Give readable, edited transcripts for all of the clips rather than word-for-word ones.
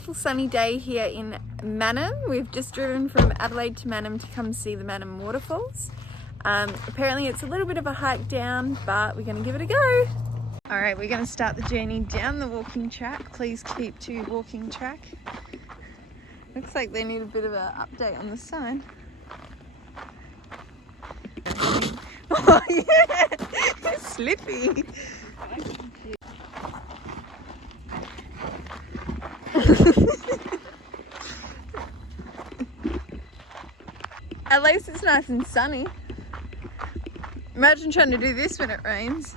beautiful sunny day here in Mannum. We've just driven from Adelaide to Mannum to come see the Mannum Waterfalls. Apparently it's a little bit of a hike down, but we're going to give it a go. Alright, we're going to start the journey down the walking track. Please keep to walking track. Looks like they need a bit of an update on the sign. Oh yeah, it's slippy. At least it's nice and sunny. Imagine trying to do this when it rains.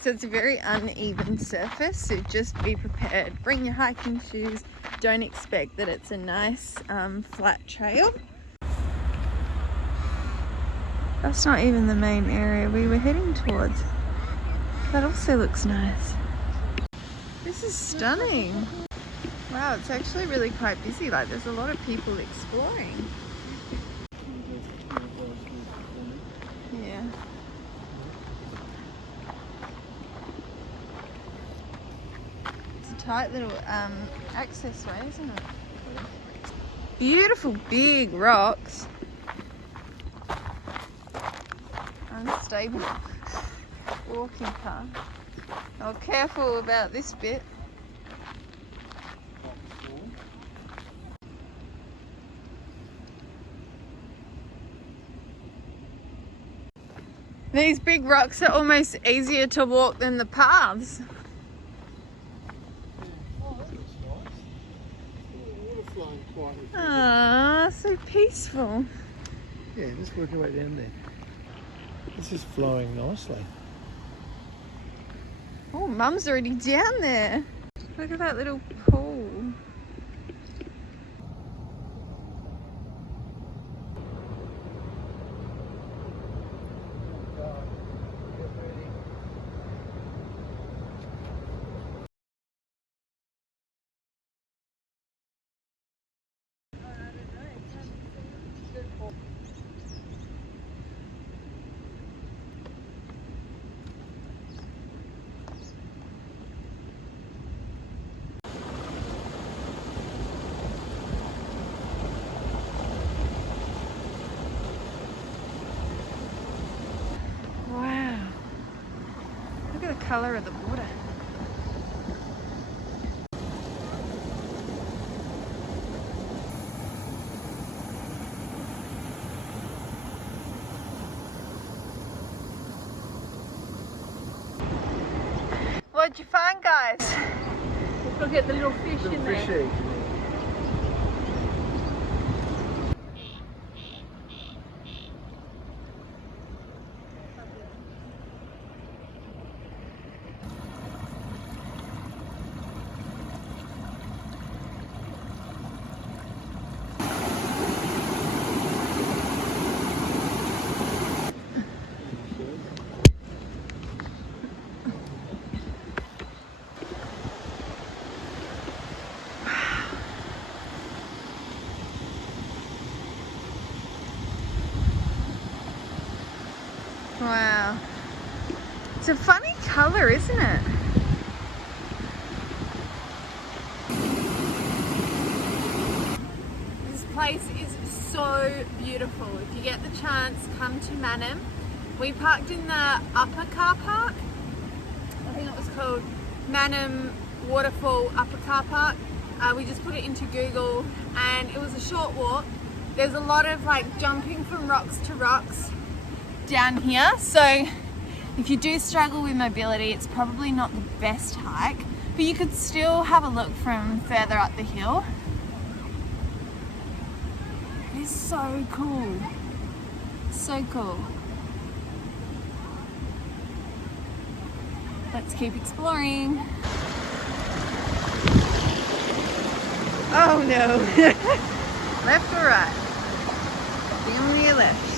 So it's a very uneven surface, so just be prepared. Bring your hiking shoes. Don't expect that it's a nice flat trail. That's not even the main area we were heading towards. That also looks nice. This is stunning. Wow, it's actually really quite busy. Like, there's a lot of people exploring. Yeah. It's a tight little access way, isn't it? Beautiful big rocks. Unstable walking path. Oh, careful about this bit. These big rocks are almost easier to walk than the paths. Oh, that looks nice. Water flowing quietly. Ah, so peaceful. Yeah, just work your way down there. This is flowing nicely. Oh, Mum's already down there. Look at that little pool. The colour of the water. What'd you find, guys? Look at the little fish in there. Fishy. Wow. It's a funny colour, isn't it? This place is so beautiful. If you get the chance, come to Mannum. We parked in the upper car park. I think it was called Mannum Waterfall Upper Car Park. We just put it into Google and it was a short walk. There's a lot of like jumping from rocks to rocks down here, so if you do struggle with mobility, it's probably not the best hike, but you could still have a look from further up the hill. It's so cool, so cool. Let's keep exploring. Oh no. Left or right? Think I'm gonna go left.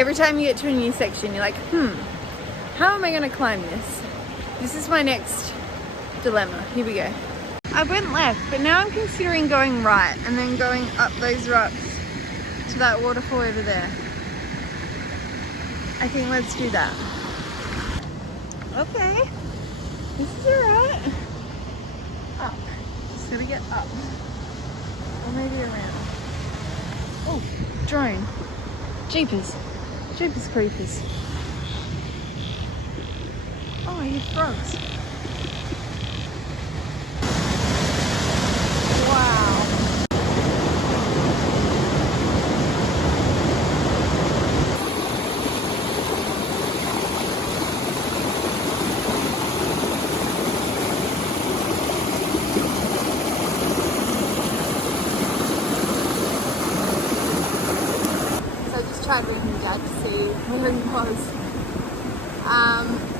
every time you get to a new section, you're like, how am I going to climb this? This is my next dilemma. Here we go. I went left, but now I'm considering going right and then going up those rocks to that waterfall over there. I think let's do that. Okay, this is alright. Up, just gotta get up. Or maybe around. Oh, drone. Jeepers. Jeepers creepers. Oh, I hear frogs. Wow. Tried ringing Dad to see where he was,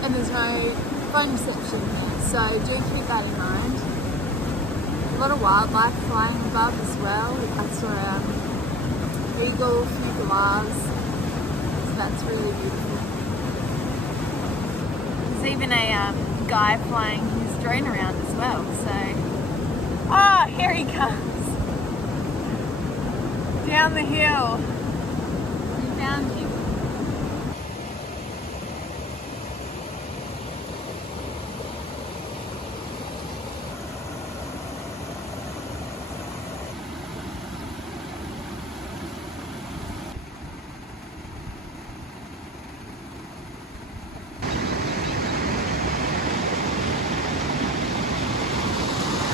and there's no phone reception here, so do keep that in mind. A lot of wildlife flying above as well. I saw eagle, a few galahs, so that's really beautiful. There's even a guy flying his drone around as well, so here he comes down the hill. Found him.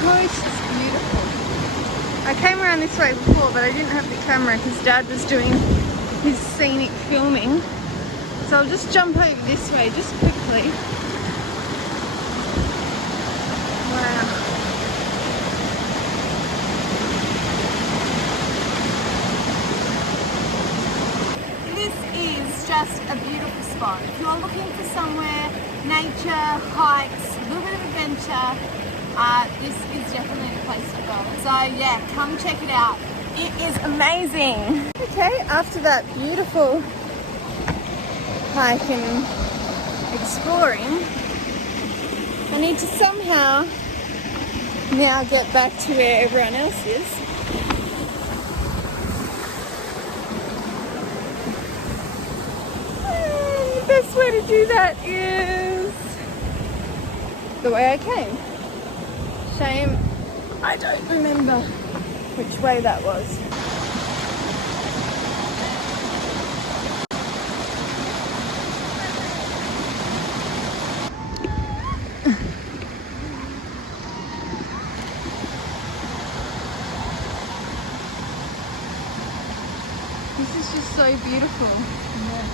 Oh, it's just beautiful. I came around this way before, but I didn't have the camera because Dad was doing his scenic filming, so I'll just jump over this way just quickly. Wow. This is just a beautiful spot. If you're looking for somewhere, nature, hikes, a little bit of adventure, this is definitely the place to go. So yeah, come check it out. It is amazing. Okay, after that beautiful hike and exploring, I need to somehow now get back to where everyone else is. And the best way to do that is the way I came. Shame I don't remember which way that was. This is just so beautiful. Yeah.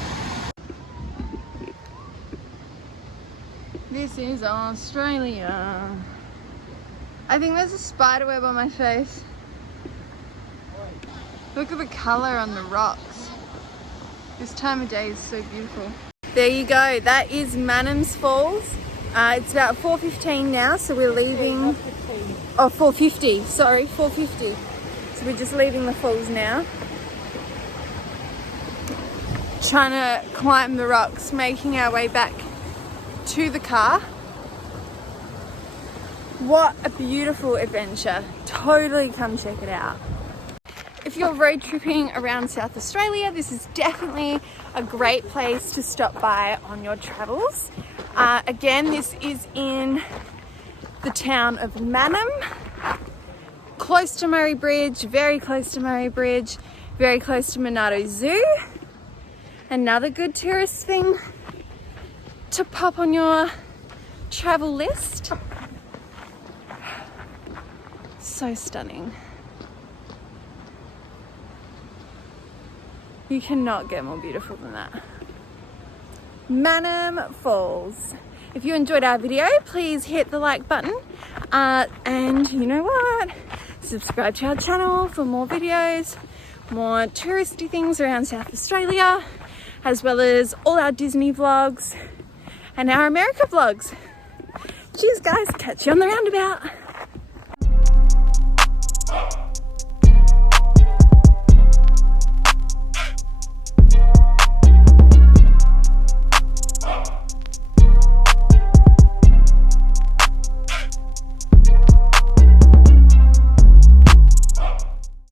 This is Australia. I think there's a spider web on my face. Look at the colour on the rocks. This time of day is so beautiful. There you go, that is Mannum Falls. It's about 4:15 now, so we're leaving. Oh, 4:50, sorry, 4:50. So we're just leaving the falls now. Trying to climb the rocks, making our way back to the car. What a beautiful adventure. Totally come check it out. If you're road tripping around South Australia, this is definitely a great place to stop by on your travels. Again, this is in the town of Mannum, close to Murray Bridge, very close to Murray Bridge, very close to Monado Zoo. Another good tourist thing to pop on your travel list. So stunning. You cannot get more beautiful than that. Mannum Falls. If you enjoyed our video, please hit the like button. And you know what? Subscribe to our channel for more videos, more touristy things around South Australia, as well as all our Disney vlogs and our America vlogs. Cheers guys, catch you on the roundabout.